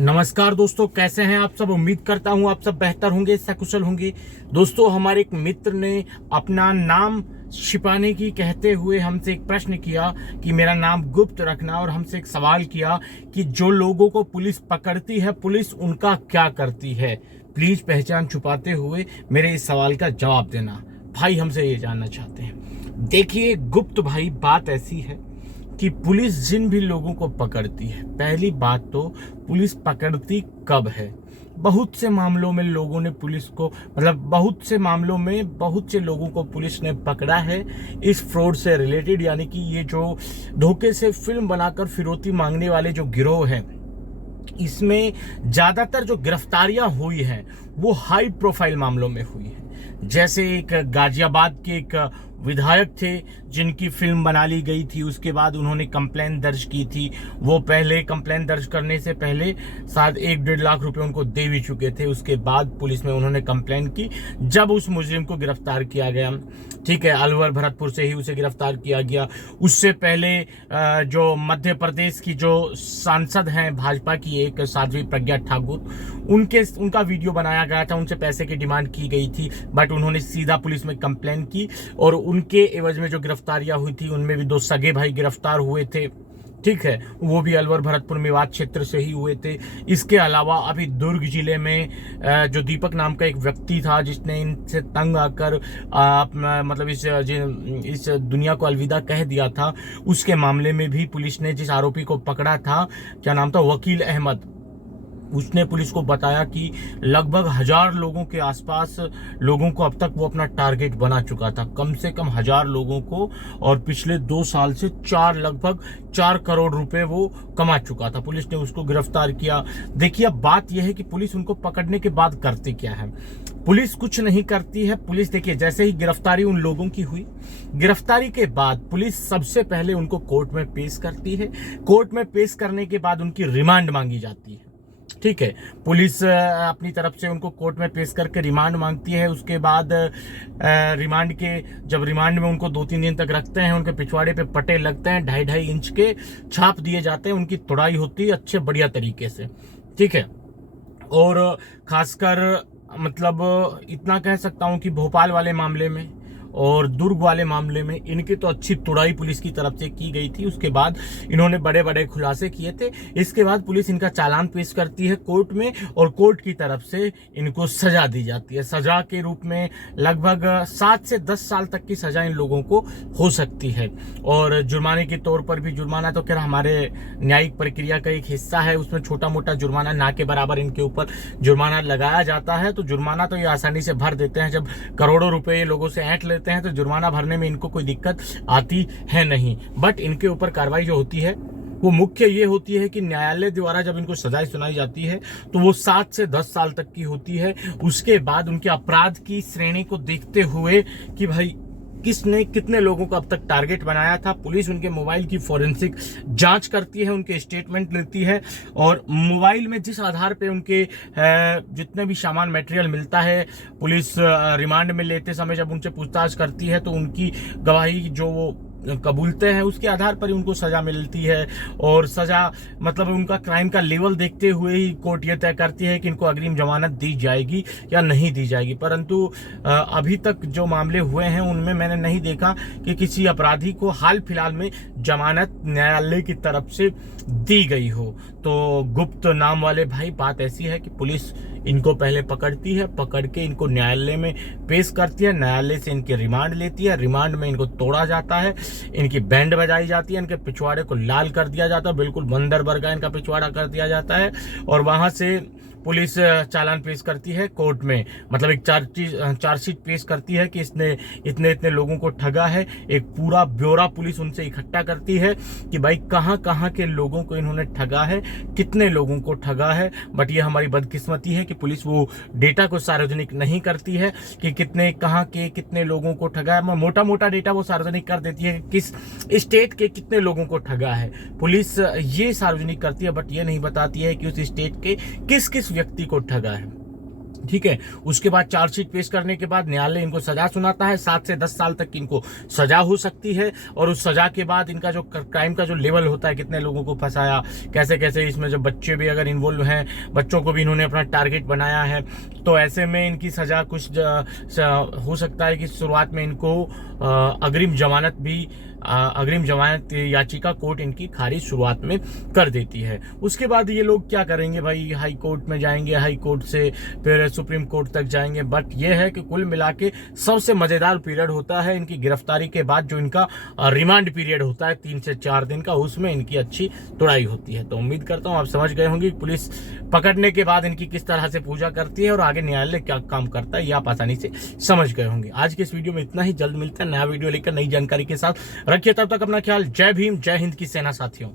नमस्कार दोस्तों, कैसे हैं आप सब। उम्मीद करता हूं आप सब बेहतर होंगे, सकुशल होंगे। दोस्तों, हमारे एक मित्र ने अपना नाम छिपाने की कहते हुए हमसे एक प्रश्न किया कि मेरा नाम गुप्त रखना, और हमसे एक सवाल किया कि जो लोगों को पुलिस पकड़ती है, पुलिस उनका क्या करती है। प्लीज पहचान छुपाते हुए मेरे इस सवाल का जवाब देना। भाई हमसे ये जानना चाहते हैं। देखिए गुप्त भाई, बात ऐसी है कि पुलिस जिन भी लोगों को पकड़ती है, पहली बात तो पुलिस पकड़ती कब है। बहुत से मामलों में लोगों ने पुलिस को बहुत से मामलों में बहुत से लोगों को पुलिस ने पकड़ा है इस फ्रॉड से रिलेटेड, यानी कि ये जो धोखे से फिल्म बनाकर फिरौती मांगने वाले जो गिरोह हैं, इसमें ज्यादातर जो गिरफ्तारियां हुई हैं वो हाई प्रोफाइल मामलों में हुई है। जैसे एक गाजियाबाद के एक विधायक थे जिनकी फिल्म बना ली गई थी, उसके बाद उन्होंने कंप्लेन दर्ज की थी। वो पहले कंप्लेन दर्ज करने से पहले शायद 1-1.5 लाख रुपए उनको दे भी चुके थे। उसके बाद पुलिस में उन्होंने कंप्लेन की, जब उस मुजरिम को गिरफ्तार किया गया, ठीक है, अलवर भरतपुर से ही उसे गिरफ्तार किया गया। उससे पहले जो मध्य प्रदेश की जो सांसद हैं भाजपा की, एक साध्वी प्रज्ञा ठाकुर, उनका वीडियो बनाया गया था, उनसे पैसे की डिमांड की गई थी, बट उन्होंने सीधा पुलिस में कंप्लेन की और उनके एवज में जो गिरफ्तारियां हुई थी उनमें भी 2 सगे भाई गिरफ्तार हुए थे, ठीक है, वो भी अलवर भरतपुर मेवात क्षेत्र से ही हुए थे। इसके अलावा अभी दुर्ग जिले में जो दीपक नाम का एक व्यक्ति था जिसने इनसे तंग आकर इस दुनिया को अलविदा कह दिया था, उसके मामले में भी पुलिस ने जिस आरोपी को पकड़ा था, क्या नाम था, वकील अहमद, उसने पुलिस को बताया कि लगभग 1000 लोगों के आसपास लोगों को अब तक वो अपना टारगेट बना चुका था, कम से कम 1000 लोगों को, और पिछले 2 साल से लगभग 4 करोड़ रुपए वो कमा चुका था। पुलिस ने उसको गिरफ्तार किया। देखिए, अब बात यह है कि पुलिस उनको पकड़ने के बाद करती क्या है। पुलिस कुछ नहीं करती है। पुलिस, देखिए, जैसे ही गिरफ्तारी उन लोगों की हुई, गिरफ्तारी के बाद पुलिस सबसे पहले उनको कोर्ट में पेश करती है। कोर्ट में पेश करने के बाद उनकी रिमांड मांगी जाती है, ठीक है। पुलिस अपनी तरफ से उनको कोर्ट में पेश करके रिमांड मांगती है। उसके बाद जब रिमांड में उनको 2-3 दिन तक रखते हैं, उनके पिछवाड़े पे पट्टे लगते हैं, 2.5 इंच के छाप दिए जाते हैं, उनकी तुड़ाई होती है अच्छे बढ़िया तरीके से, ठीक है। और खासकर इतना कह सकता हूं कि भोपाल वाले मामले में और दुर्ग वाले मामले में इनकी तो अच्छी तुड़ाई पुलिस की तरफ से की गई थी। उसके बाद इन्होंने बड़े बड़े खुलासे किए थे। इसके बाद पुलिस इनका चालान पेश करती है कोर्ट में, और कोर्ट की तरफ से इनको सजा दी जाती है। सजा के रूप में लगभग 7 से 10 साल तक की सजा इन लोगों को हो सकती है। और जुर्माने के तौर पर भी, जुर्माना तो खैर हमारे न्यायिक प्रक्रिया का एक हिस्सा है, उसमें छोटा मोटा जुर्माना ना के बराबर इनके ऊपर जुर्माना लगाया जाता है। तो जुर्माना तो ये आसानी से भर देते हैं। जब करोड़ों रुपए ये लोगों से ऐंठ लेते हैं तो जुर्माना भरने में इनको कोई दिक्कत आती है नहीं। बट इनके ऊपर कार्रवाई जो होती है वो मुख्य ये होती है कि न्यायालय द्वारा जब इनको सजाएं सुनाई जाती है तो वो 7 से 10 साल तक की होती है। उसके बाद उनके अपराध की श्रेणी को देखते हुए कि भाई किसने कितने लोगों को अब तक टारगेट बनाया था, पुलिस उनके मोबाइल की फोरेंसिक जांच करती है, उनके स्टेटमेंट लेती है, और मोबाइल में जिस आधार पे उनके जितने भी सामान मटेरियल मिलता है, पुलिस रिमांड में लेते समय जब उनसे पूछताछ करती है तो उनकी गवाही जो वो कबूलते हैं उसके आधार पर ही उनको सजा मिलती है। और सजा उनका क्राइम का लेवल देखते हुए ही कोर्ट ये तय करती है कि इनको अग्रिम जमानत दी जाएगी या नहीं दी जाएगी। परंतु अभी तक जो मामले हुए हैं उनमें मैंने नहीं देखा कि किसी अपराधी को हाल फिलहाल में जमानत न्यायालय की तरफ से दी गई हो। तो गुप्त नाम वाले भाई, बात ऐसी है कि पुलिस इनको पहले पकड़ती है, पकड़ के इनको न्यायालय में पेश करती है, न्यायालय से इनकी रिमांड लेती है, रिमांड में इनको तोड़ा जाता है, इनकी बैंड बजाई जाती है, इनके पिछवाड़े को लाल कर दिया जाता है, बिल्कुल बंदर बरगा इनका पिछवाड़ा कर दिया जाता है, और वहां से पुलिस चालान पेश करती है कोर्ट में, एक चार्जशीट पेश करती है कि इसने इतने इतने लोगों को ठगा है। एक पूरा ब्यौरा पुलिस उनसे इकट्ठा करती है कि भाई कहाँ कहाँ के लोगों को इन्होंने ठगा है, कितने लोगों को ठगा है। बट ये हमारी बदकिस्मती है कि पुलिस वो डेटा को सार्वजनिक नहीं करती है कि कहाँ के कितने लोगों को ठगा है। मोटा मोटा डेटा वो सार्वजनिक कर देती है, किस स्टेट के कितने लोगों को ठगा है, पुलिस ये सार्वजनिक करती है, बट ये नहीं बताती है कि उस स्टेट के किस किस व्यक्ति को ठगा है। ठीक है। उसके बाद चार्जशीट पेश करने के बाद न्यायालय इनको सजा सुनाता है। 7 से 10 साल तक इनको सजा हो सकती है। और उस सजा के बाद इनका जो क्राइम का जो लेवल होता है, कितने लोगों को फंसाया, कैसे कैसे, इसमें जो बच्चे भी अगर इन्वॉल्व हैं, बच्चों को भी इन्होंने अपना टारगेट बनाया है, तो ऐसे में इनकी सजा कुछ हो सकता है कि शुरुआत में इनको अग्रिम जमानत याचिका कोर्ट इनकी खारिज शुरुआत में कर देती है। उसके बाद ये लोग क्या करेंगे भाई, हाई कोर्ट में जाएंगे, हाई कोर्ट से फिर सुप्रीम कोर्ट तक जाएंगे। बट ये है कि कुल मिला के सबसे मजेदार पीरियड होता है इनकी गिरफ्तारी के बाद, जो इनका रिमांड पीरियड होता है 3 से 4 दिन का, उसमें इनकी अच्छी तुड़ाई होती है। तो उम्मीद करता हूँ आप समझ गए होंगे पुलिस पकड़ने के बाद इनकी किस तरह से पूजा करती है और आगे न्यायालय क्या काम करता है, ये आप आसानी से समझ गए होंगे। आज के इस वीडियो में इतना ही। जल्द मिलता है नया वीडियो लेकर नई जानकारी के साथ। रखिए तब तक अपना ख्याल। जय भीम, जय हिंद की सेना साथियों।